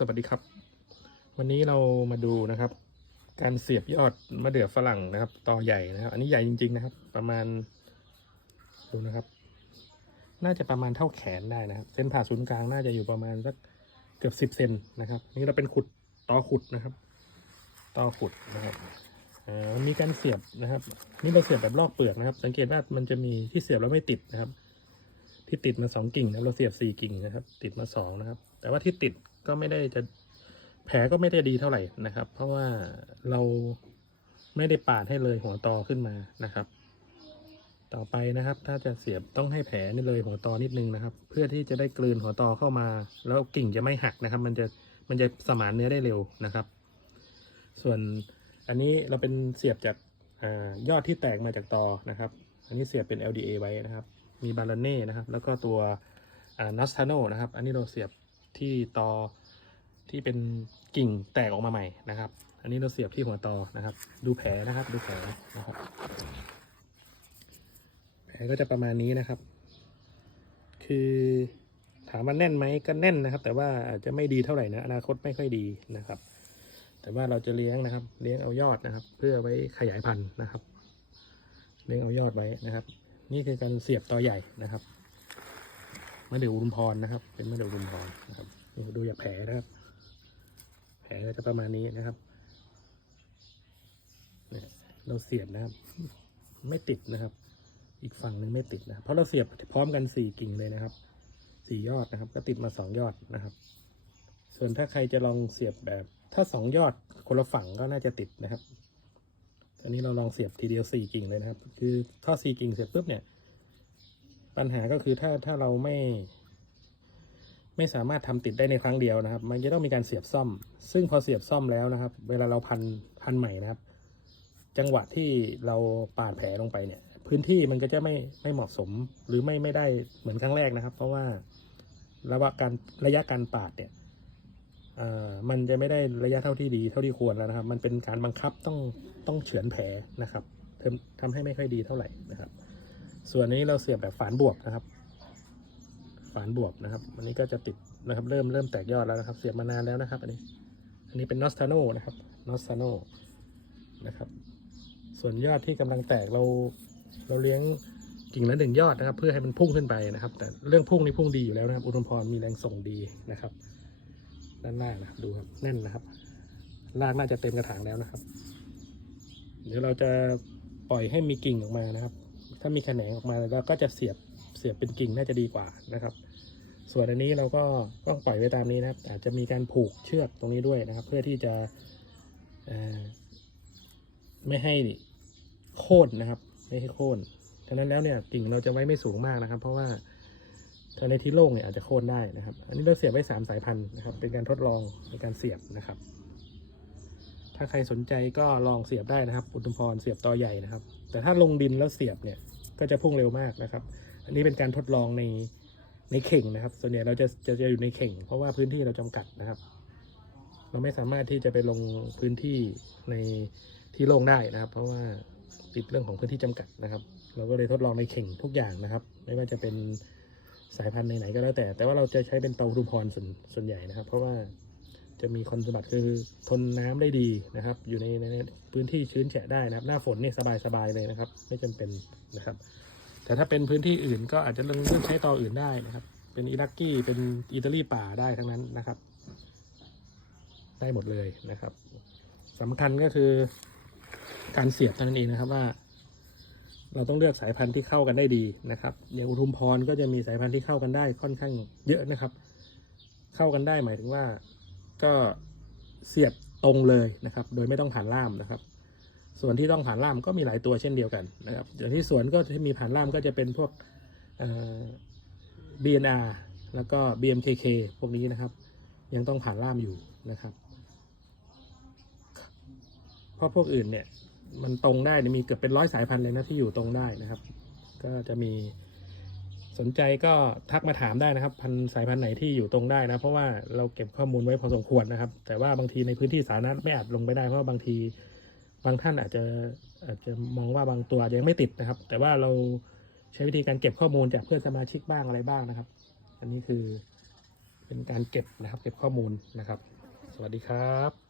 สวัสดีครับ วันนี้เรามาดูนะครับ การเสียบยอดมะเดื่อฝรั่งนะครับตอใหญ่นะครับ อันนี้ใหญ่จริง ๆนะครับ ประมาณดูนะครับ น่าจะประมาณเท่าแขนได้นะครับ เส้นผ่าศูนย์กลางน่าจะอยู่ประมาณสักเกือบสิบเซนนะครับ นี่เราเป็นขุดตอขุดนะครับตอขุดนะครับมันมีการเสียบนะครับ นี่เราเสียบแบบลอกเปลือกนะครับ สังเกตว่ามันจะมีที่เสียบแล้วไม่ติดนะครับที่ติดมาสองกิ่งนะเราเสียบสี่กิ่งนะครับ ติดมาสองนะครับ แต่ว่าที่ติด ก็ไม่ได้จะแผลก็ไม่ได้ดีเท่าไหร่นะครับ เพราะว่าเราไม่ได้ปาดให้เลยหัวตอขึ้นมานะครับ ต่อไปนะครับ ถ้าจะเสียบต้องให้แผลนี่เลยหัวตอนิดนึงนะครับ เพื่อที่จะได้กลืนหัวตอเข้ามา แล้วกิ่งจะไม่หักนะครับ มันจะมันจะสมานเนื้อได้เร็วนะครับ ส่วนอันนี้เราเป็นเสียบจากอายอดที่แตกมาจากตอนะครับ อันนี้เสียบเป็น LDA ไว้นะครับ มีบาลาเน่นะครับ แล้วก็ตัวนัสทาโนนะครับ อันนี้เราเสียบ ที่ตอที่เป็นกิ่งแตกออกมาใหม่นะครับ อันนี้เราเสียบที่หัวตอนะครับ ดูแผลนะครับ ดูแผลนะครับ แผลก็จะประมาณนี้นะครับ คือถามว่าแน่นไหมก็แน่นนะครับ แต่ว่าอาจจะไม่ดีเท่าไหร่นะอนาคตไม่ค่อยดีนะครับ แต่ว่าเราจะเลี้ยงนะครับ เลี้ยงเอายอดนะครับ เพื่อไว้ขยายพันธุ์นะครับ เลี้ยงเอายอดไว้นะครับ นี่คือการเสียบตอใหญ่นะครับ มะเดื่ออุดมพรนะครับ เป็นมะเดื่ออุดมพรนะครับนี่ดูจาแผลนะครับ แผลก็จะประมาณนี้นะครับเนี่ยเราเสียบนะครับ ไม่ติดนะครับ อีกฝั่งหนึ่งไม่ติดนะเพราะเราเสียบพร้อมกันสี่กิ่งเลยนะครับสี่ยอดนะครับ ก็ติดมาสองยอดนะครับ ส่วนถ้าใครจะลองเสียบแบบ ถ้าสองยอดคนละฝั่งก็น่าจะติดนะครับอันนี้เราลองเสียบทีเดียวสี่กิ่งเลยนะครับ คือถ้าสี่กิ่งเสร็จปุ๊บเนี่ย ปัญหาก็คือถ้าถ้าเราไม่ ไม่สามารถทำติดได้ในครั้งเดียวนะครับ มันจะต้องมีการเสียบซ่อม ซึ่งพอเสียบซ่อมแล้วนะครับ เวลาเราพันพันใหม่นะครับ จังหวะที่เราปาดแผลลงไปเนี่ย พื้นที่มันก็จะไม่ไม่เหมาะสมหรือไม่ไม่ได้เหมือนครั้งแรกนะครับ เพราะว่าระยะการระยะการปาดเนี่ยอ่อมันจะไม่ได้ระยะเท่าที่ดีเท่าที่ควรแล้วนะครับ มันเป็นการบังคับต้องต้องเฉือนแผลนะครับทำทำให้ไม่ค่อยดีเท่าไหร่นะครับ ส่วนนี้เราเสียบแบบฝานบวกนะครับ ฝานบวกนะครับ อันนี้ก็จะติดนะครับ เริ่มเริ่มแตกยอดแล้วนะครับ เสียบมานานแล้วนะครับ อันนี้ อันนี้เป็นนอสตาโนนะครับนอสตาโนนะครับ ส่วนยอดที่กำลังแตกเรา เราเลี้ยงกิ่งละหนึ่งยอดนะครับ เพื่อให้มันพุ่งขึ้นไปนะครับ แต่เรื่องพุ่งนี่พุ่งดีอยู่แล้วนะครับ อุดมพรมีแรงส่งดีนะครับ ด้านหน้านะดูครับแน่นนะครับรากน่าจะเต็มกระถางแล้วนะครับ เดี๋ยวเราจะปล่อยให้มีกิ่งออกมานะครับ ถ้ามีแขนงออกมาเราก็จะเสียบเสียบเป็นกิ่งน่าจะดีกว่านะครับ ส่วนอันนี้เราก็ต้องปล่อยไว้ตามนี้นะครับ อาจจะมีการผูกเชือกตรงนี้ด้วยนะครับ เพื่อที่จะไม่ให้โค่นนะครับ ไม่ให้โค่นฉะนั้นแล้วเนี่ยกิ่งเราจะไว้ไม่สูงมากนะครับ เพราะว่าถ้าในที่โล่งเนี่ยอาจจะโค่นได้นะครับ อันนี้เราเสียบไว้สามสายพันธุ์นะครับ เป็นการทดลองในการเสียบนะครับ ถ้าใครสนใจก็ลองเสียบได้นะครับ อุดมพรเสียบต่อใหญ่นะครับ แต่ถ้าลงดินแล้วเสียบเนี่ยก็จะพุ่งเร็วมากนะครับ อันนี้เป็นการทดลองในในเข่งนะครับ ส่วนใหญ่เราจะจะจะอยู่ในเข่ง เพราะว่าพื้นที่เราจำกัดนะครับ เราไม่สามารถที่จะไปลงพื้นที่ในที่โล่งได้นะครับ เพราะว่าติดเรื่องของพื้นที่จำกัดนะครับ เราก็เลยทดลองในเข่งทุกอย่างนะครับ ไม่ว่าจะเป็นสายพันธุ์ไหนๆก็แล้วแต่ แต่ว่าเราจะใช้เป็นเตาอุดมพรส่วนส่วนใหญ่นะครับ เพราะว่า จะมีคุณสมบัติคือทนน้ำได้ดีนะครับ อยู่ในในในพื้นที่ชื้นแฉะได้นะครับ หน้าฝนนี่สบายสบายๆเลยนะครับ ไม่จำเป็นนะครับ แต่ถ้าเป็นพื้นที่อื่นก็อาจจะเลือกใช้ตออื่นได้นะครับ เป็นอิรักกี้เป็นอิตาลีป่าได้ทั้งนั้นนะครับ ได้หมดเลยนะครับสำคัญก็คือการเสียบเท่านั้นเองนะครับว่า เราต้องเลือกสายพันธุ์ที่เข้ากันได้ดีนะครับอย่างอุทุมพรก็จะมีสายพันธุ์ที่เข้ากันได้ค่อนข้างเยอะนะครับ เข้ากันได้หมายถึงว่า ก็เสียบตรงเลยนะครับ โดยไม่ต้องผ่านล่ามนะครับ ส่วนที่ต้องผ่านล่ามก็มีหลายตัวเช่นเดียวกันนะครับอย่างที่สวนก็ที่มีผ่านล่ามก็จะเป็นพวกเอ่อ BNR แล้วก็ BMKK พวกนี้นะครับ ยังต้องผ่านล่ามอยู่นะครับ เพราะพวกอื่นเนี่ยมันตรงได้มีเกือบเป็นร้อยสายพันธุ์เลยนะที่อยู่ตรงได้นะครับ ก็จะมี สนใจก็ทักมาถามได้นะครับ พันสายพันธุ์ไหนที่อยู่ตรงได้นะ เพราะว่าเราเก็บข้อมูลไว้พอสมควรนะครับ แต่ว่าบางทีในพื้นที่สาธารณะไม่อาจลงไปได้เพราะว่าบางทีบางท่านอาจจะอาจจะมองว่าบางตัวอาจจะยังไม่ติดนะครับ แต่ว่าเราใช้วิธีการเก็บข้อมูลจากเพื่อนสมาชิกบ้างอะไรบ้างนะครับ อันนี้คือเป็นการเก็บนะครับ เก็บข้อมูลนะครับ สวัสดีครับ